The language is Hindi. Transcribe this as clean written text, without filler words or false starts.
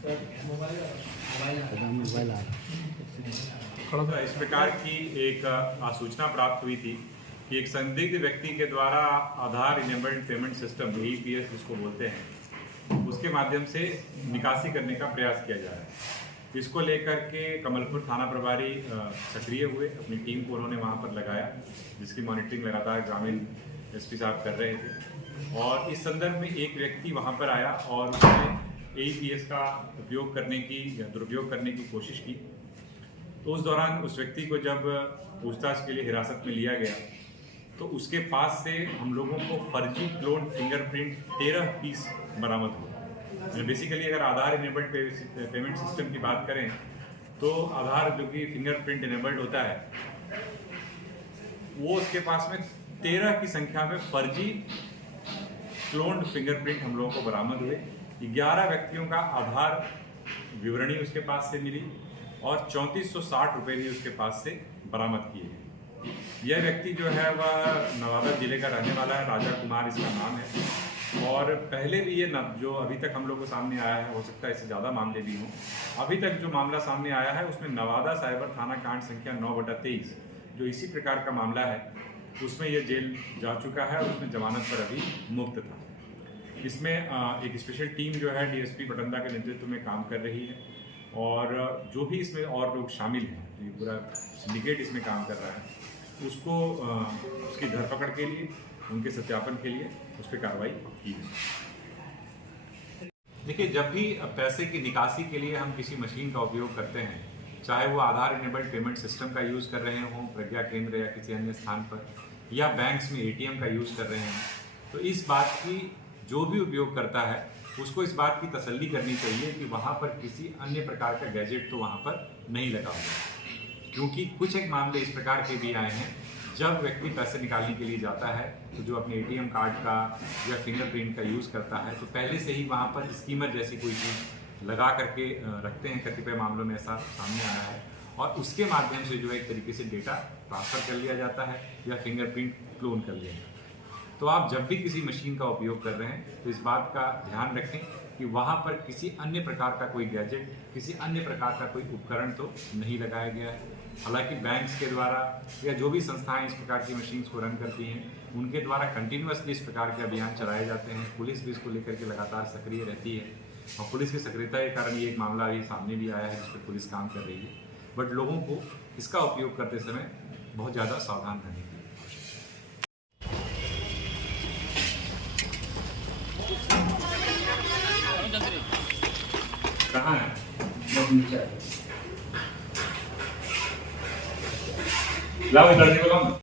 इस प्रकार की एक सूचना प्राप्त हुई थी कि एक संदिग्ध व्यक्ति के द्वारा आधार इनेबल्ड पेमेंट सिस्टम AEPS जिसको बोलते हैं उसके माध्यम से निकासी करने का प्रयास किया जा रहा है। इसको लेकर के कमलपुर थाना प्रभारी सक्रिय हुए, अपनी टीम को उन्होंने वहाँ पर लगाया, जिसकी मॉनिटरिंग लगातार ग्रामीण SP साहब कर रहे थे। और इस संदर्भ में एक व्यक्ति वहाँ पर आया और उसने AEPS का उपयोग करने की या दुरुपयोग करने की कोशिश की। तो उस दौरान उस व्यक्ति को जब पूछताछ के लिए हिरासत में लिया गया तो उसके पास से हम लोगों को फर्जी क्लोन फिंगरप्रिंट 13 पीस बरामद हुए। बेसिकली अगर आधार इनेबल्ड पेमेंट सिस्टम की बात करें तो आधार जो कि फिंगरप्रिंट इनेबल्ड होता है वो उसके पास में 13 की संख्या में फर्जी क्लोन्ड फिंगरप्रिंट हम लोगों को बरामद हुए। 11 व्यक्तियों का आधार विवरणी उसके पास से मिली और 3460 रुपये भी उसके पास से बरामद किए गए। यह व्यक्ति जो है वह नवादा जिले का रहने वाला है, राजा कुमार इसका नाम है। और पहले भी ये जो अभी तक हम लोग को सामने आया है, हो सकता है इससे ज़्यादा मामले भी हों, अभी तक जो मामला सामने आया है उसमें नवादा साइबर थाना कांड संख्या 9/23 जो इसी प्रकार का मामला है उसमें ये जेल जा चुका है और उसमें जमानत पर अभी मुक्त था। इसमें एक स्पेशल टीम जो है DSP बटंदा के नेतृत्व में काम कर रही है और जो भी इसमें और लोग शामिल हैं, तो ये पूरा सिंडिकेट इसमें काम कर रहा है, उसको उसकी धरपकड़ के लिए, उनके सत्यापन के लिए उस पर कार्रवाई की है। देखिए, जब भी पैसे की निकासी के लिए हम किसी मशीन का उपयोग करते हैं, चाहे वो आधार इनेबल्ड पेमेंट सिस्टम का यूज़ कर रहे हों प्रज्ञा केंद्र या किसी अन्य स्थान पर, या बैंक्स में ATM का यूज़ कर रहे हैं, तो इस बात की जो भी उपयोग करता है उसको इस बात की तसल्ली करनी चाहिए कि वहाँ पर किसी अन्य प्रकार का गैजेट तो वहाँ पर नहीं लगा हुआ। क्योंकि कुछ एक मामले इस प्रकार के भी आए हैं जब व्यक्ति पैसे निकालने के लिए जाता है तो जो अपने ATM कार्ड का या फिंगरप्रिंट का यूज़ करता है तो पहले से ही वहाँ पर स्कीमर जैसी कोई चीज़ लगा करके रखते हैं। कतिपय मामलों में ऐसा सामने आया है और उसके माध्यम से जो एक तरीके से डेटा ट्रांसफ़र कर लिया जाता है या फिंगरप्रिंट क्लोन कर लिया जाता है। तो आप जब भी किसी मशीन का उपयोग कर रहे हैं तो इस बात का ध्यान रखें कि वहाँ पर किसी अन्य प्रकार का कोई गैजेट, किसी अन्य प्रकार का कोई उपकरण तो नहीं लगाया गया है। हालांकि बैंक्स के द्वारा या जो भी संस्थाएं इस प्रकार की मशीन्स को रन करती हैं उनके द्वारा कंटिन्यूअसली इस प्रकार के अभियान चलाए जाते हैं। पुलिस भी इसको लेकर के लगातार सक्रिय रहती है और पुलिस की सक्रियता के कारण ये एक मामला अभी सामने भी आया है जिस पर पुलिस काम कर रही है। बट लोगों को इसका उपयोग करते समय बहुत ज़्यादा सावधान रहने की कहाँ है? लाओ इधर देखो।